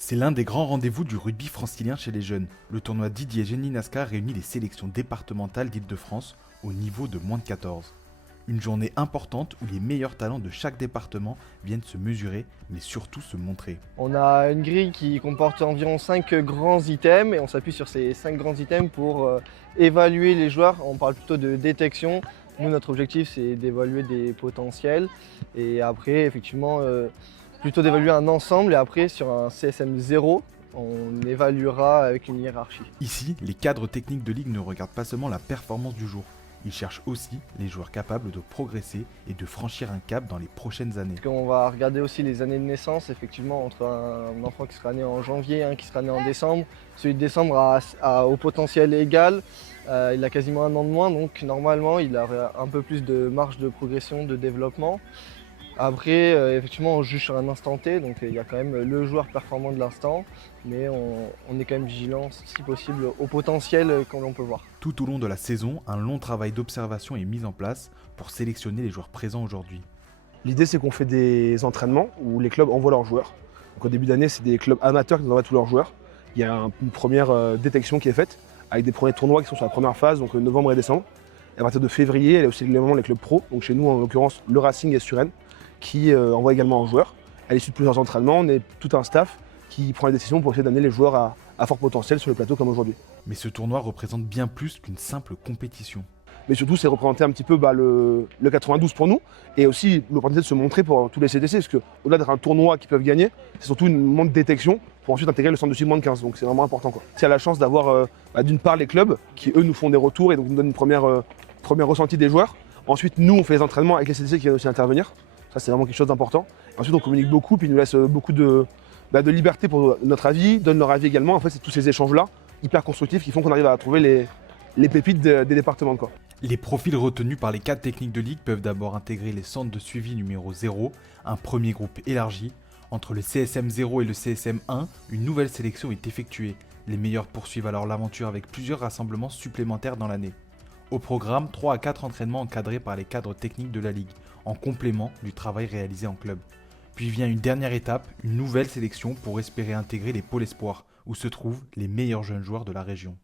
C'est l'un des grands rendez-vous du rugby francilien chez les jeunes. Le tournoi Didier Génie-Nascar réunit les sélections départementales d'Île-de-France au niveau de moins de 14. Une journée importante où les meilleurs talents de chaque département viennent se mesurer, mais surtout se montrer. On a une grille qui comporte environ 5 grands items et on s'appuie sur ces 5 grands items pour évaluer les joueurs. On parle plutôt de détection. Nous, notre objectif, c'est d'évaluer des potentiels et après, effectivement, plutôt d'évaluer un ensemble et après, sur un CSM 0, on évaluera avec une hiérarchie. Ici, les cadres techniques de ligue ne regardent pas seulement la performance du jour. Ils cherchent aussi les joueurs capables de progresser et de franchir un cap dans les prochaines années. On va regarder aussi les années de naissance, effectivement, entre un enfant qui sera né en janvier, un qui sera né en décembre. Celui de décembre a au potentiel égal, il a quasiment un an de moins, donc normalement il a un peu plus de marge de progression, de développement. Après, effectivement, on juge sur un instant T, donc il y a quand même le joueur performant de l'instant, mais on est quand même vigilant, si possible, au potentiel qu'on peut voir. Tout au long de la saison, un long travail d'observation est mis en place pour sélectionner les joueurs présents aujourd'hui. L'idée, c'est qu'on fait des entraînements où les clubs envoient leurs joueurs. Donc, au début d'année, c'est des clubs amateurs qui nous envoient tous leurs joueurs. Il y a une première détection qui est faite avec des premiers tournois qui sont sur la première phase, donc novembre et décembre. Et à partir de février, il y a aussi également les clubs pro. Donc chez nous, en l'occurrence, le Racing et Suresnes, qui envoient également leurs joueurs. À l'issue de plusieurs entraînements, on est tout un staff qui prend les décisions pour essayer d'amener les joueurs à fort potentiel sur le plateau comme aujourd'hui. Mais ce tournoi représente bien plus qu'une simple compétition. Mais surtout, c'est représenter un petit peu le 92 pour nous et aussi l'opportunité de se montrer pour tous les CDC. Parce qu'au-delà d'être un tournoi qu'ils peuvent gagner, c'est surtout une moment de détection pour ensuite intégrer le centre de suivi moins de 15. Donc c'est vraiment important. Il y a la chance d'avoir d'une part les clubs qui eux nous font des retours et donc nous donnent une première ressenti des joueurs. Ensuite, nous, on fait les entraînements avec les CDC qui viennent aussi intervenir. Ça, c'est vraiment quelque chose d'important. Ensuite, on communique beaucoup, puis ils nous laissent beaucoup de liberté pour notre avis, donnent leur avis également. En fait, c'est tous ces échanges-là, hyper constructifs, qui font qu'on arrive à trouver les pépites des départements. Les profils retenus par les cadres techniques de ligue peuvent d'abord intégrer les centres de suivi numéro 0, un premier groupe élargi. Entre le CSM 0 et le CSM 1, une nouvelle sélection est effectuée. Les meilleurs poursuivent alors l'aventure avec plusieurs rassemblements supplémentaires dans l'année. Au programme, 3 à 4 entraînements encadrés par les cadres techniques de la ligue, en complément du travail réalisé en club. Puis vient une dernière étape, une nouvelle sélection pour espérer intégrer les pôles espoirs, où se trouvent les meilleurs jeunes joueurs de la région.